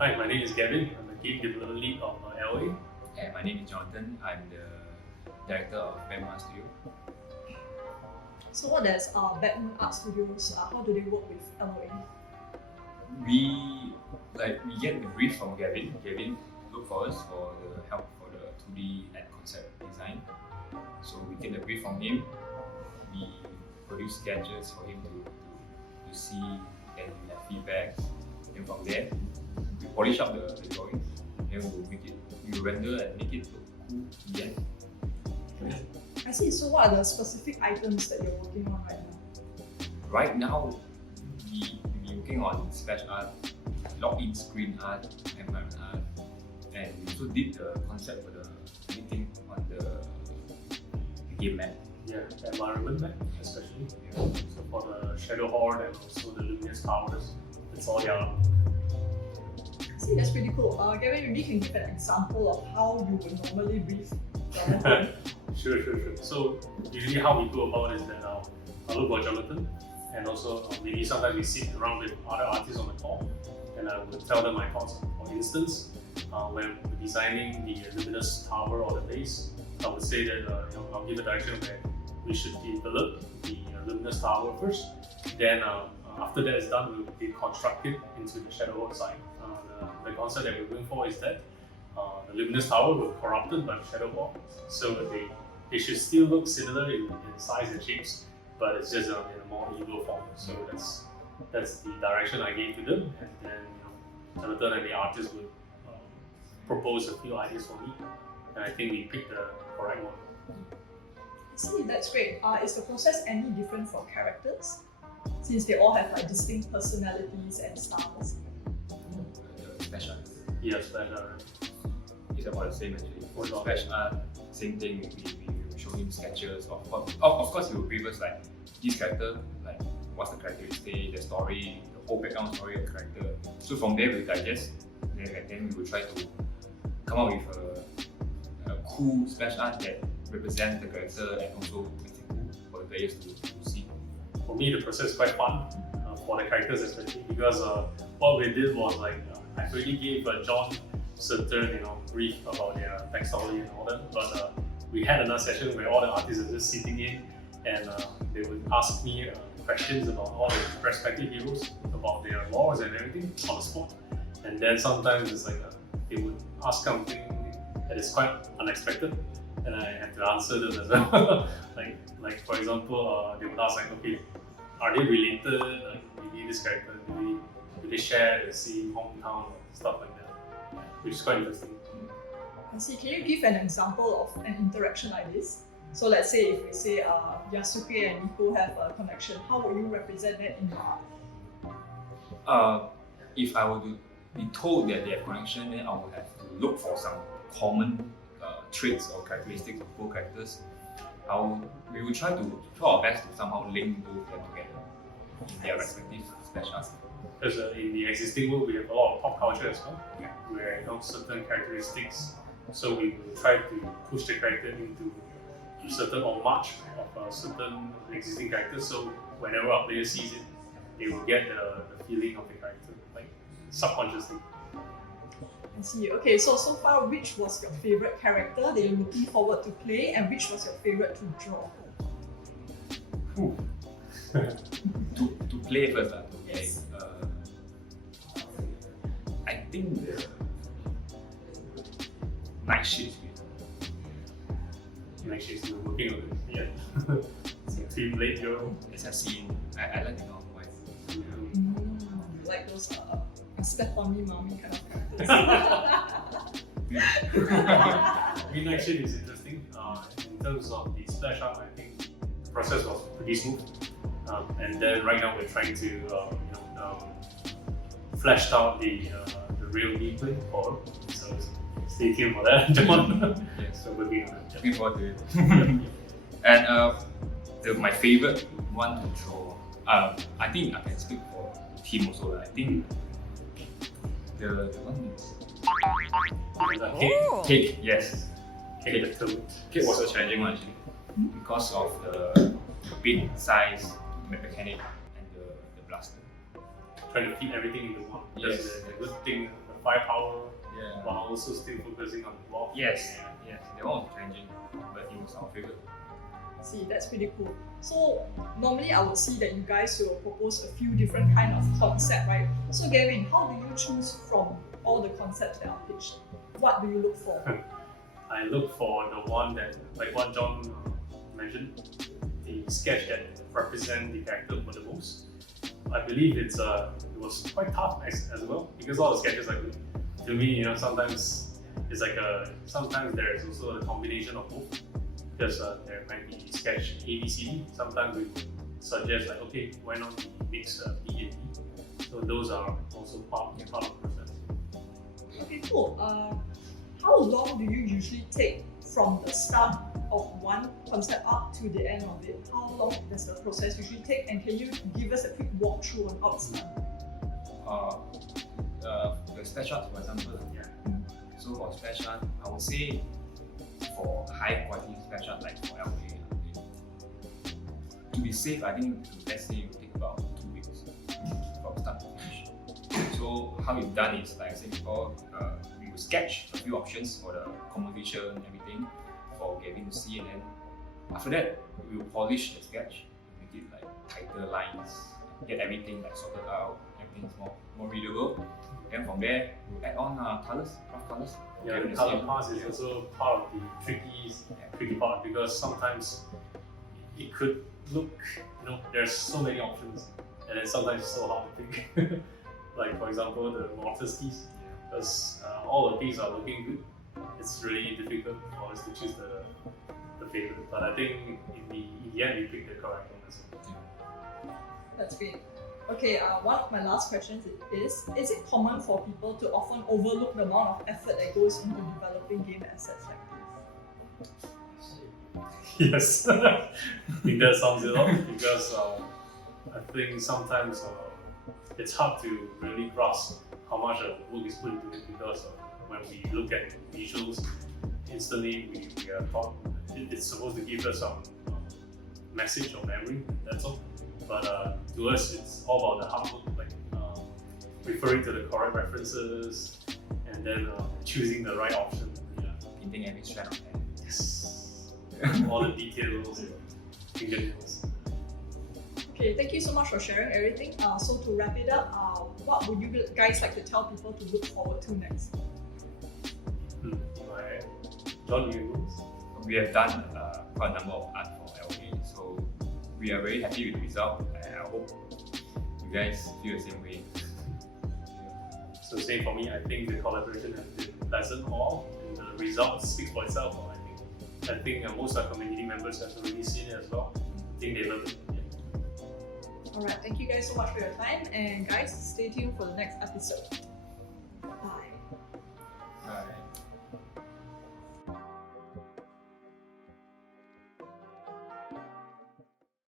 Hi, my name is Gavin. I'm the Game Development Lead of LOA. And my name is Johnathan. I'm the Director of Batman Studio. So what does Batman Art Studios, how do they work with LOA? We get the brief from Gavin. Gavin looked for us for the help for the 2D and concept design. So we get the brief from him. We produce sketches for him to see, and we have feedback. And from there, we polish up the drawing. Then we'll render and make it look cool in the end. I see. So what are the specific items that you're working on right now? Right now, we're working on splash art, login screen art, environment art, and we also did the concept for the editing on the game map. Yeah, the environment map, especially. Yeah. So for the Shadow Horde and also the luminous towers, it's all yellow. I see, that's pretty cool. Gavin, maybe you can give an example of how you would normally brief Johnathan. Sure. So usually how we go about is that I look for Johnathan, and also maybe sometimes we sit around with other artists on the call, and I would tell them my thoughts. For instance, when we're designing the luminous tower or the base, I would say that I'll give a direction where we should develop the luminous tower first. Then after that is done, we'll deconstruct it into the Shadow Horde side. The concept that we're going for is that the luminous tower was corrupted by the Shadow Horde, so that they should still look similar in size and shapes, but it's just in a more evil form. So that's the direction I gave to them, and then Johnathan and the artist would propose a few ideas for me, and I think we picked the correct one. I see, that's great. Is the process any different for characters? Since they all have distinct personalities and styles. Splash art. Yeah, splash art. It's about the same actually. For Okay. splash art, same thing. We show him sketches. Of course, he will brief us like this character, like what's the characteristic, the story, the whole background story of the character. So from there we digest, then we will try to come up with a cool splash art that represents the character and also makes it cool for the players to see. For me, the process is quite fun for the characters, especially because what we did was I really gave John certain brief about their backstory and all that, but we had another session where all the artists are just sitting in, and they would ask me questions about all the respective heroes, about their laws and everything on the spot. And then sometimes it's they would ask something that is quite unexpected, and I have to answer them as well. like for example, they would ask okay, are they related? Maybe this character, do they share the same hometown, stuff like that, which is quite interesting. I see. Can you give an example of an interaction like this? So let's say if we say Yasuke and Nico have a connection, how would you represent that in your art? If I were to be told that they have connection, then I would have to look for some common traits or characteristics of both characters. We will try our best to somehow link both of them together in their respective splash arts. Because in the existing world, we have a lot of pop culture as well, where certain characteristics. So we will try to push the character into certain homage of certain existing characters. So whenever a player sees it, they will get the feeling of the character, subconsciously. I see. Okay, so far, which was your favorite character that you're looking forward to play, and which was your favorite to draw? to play first, Yes. I think the Night Shift. Actually, we're working on it. Yeah. Team Blade Girl. As a scene, I like it all quite. Like those step on me, mommy kind of characters. Midnight Shift is interesting. In terms of the splash art, I think the process was pretty smooth. And then right now we're trying to flesh out the real gameplay for it. So stay tuned for that, John. Yes. So we're working on it. Looking forward to it. And my favorite one to draw, I think I can speak for the team also. I think the one is Cake. Yes. Cake was a challenging one actually because of the big size, mechanic, and the blaster. Trying to fit everything into one. That's Yes. the good thing firepower, Yeah. while also still focusing on the block. Yes. Yes. That one was challenging, but it was our favorite. See, that's pretty cool. So normally I would see that you guys will propose a few different kind of concept, right? So Gavin, how do you choose from all the concepts that are pitched? What do you look for? I look for the one that, like what John mentioned, the sketch that represent the character for the most. I believe it was quite tough as well because all the sketches are good. To me, sometimes it's like sometimes there is also a combination of both. Because there might be sketch A, B, C, D. Sometimes we would suggest like, okay, why not we mix B and D? So those are also part of the process. Okay, cool. How long do you usually take from the start of one concept art to the end of it? How long does the process usually take? And can you give us a quick walkthrough on how it's done? The splash art, for example. Yeah. So for splash art, I would say for high quality splash art like for LA, to be safe, I think let's say it will take about 2 weeks from start to finish. So how we've done is, like I said before, we will sketch a few options for the composition, everything for Gavin to see, and then after that we will polish the sketch, make it like tighter lines, get everything like sorted out, everything's more readable. Then from there we'll add on colors, rough colors. Yeah, the color pass is also part of the tricky part because sometimes it could look, there's so many options, and then sometimes it's so hard to pick. Like for example, the mortise piece, because all the pieces are looking good, it's really difficult for us to choose the favorite. But I think in the end, we pick the correct one as well. That's great. Okay, one of my last questions is it common for people to often overlook the amount of effort that goes into developing game assets like this? Yes, I think that sums it up because I think sometimes it's hard to really grasp how much work is put into it because when we look at visuals, instantly we are taught it's supposed to give us some message or memory, that's all. But to us, it's all about the hard work, like referring to the correct references and then choosing the right option. Yeah. Painting every strand of hair. Yes. All the details, fingernails. Okay, thank you so much for sharing everything. So to wrap it up, what would you guys like to tell people to look forward to next? John, you We have done quite a number of art for LA, so we are very happy with the result, and I hope you guys feel the same way. So same for me, I think the collaboration has been pleasant all, and the result speaks for itself. I think most of our community members have already seen it as well. I think they love it. Yeah. Alright, thank you guys so much for your time, and guys, stay tuned for the next episode.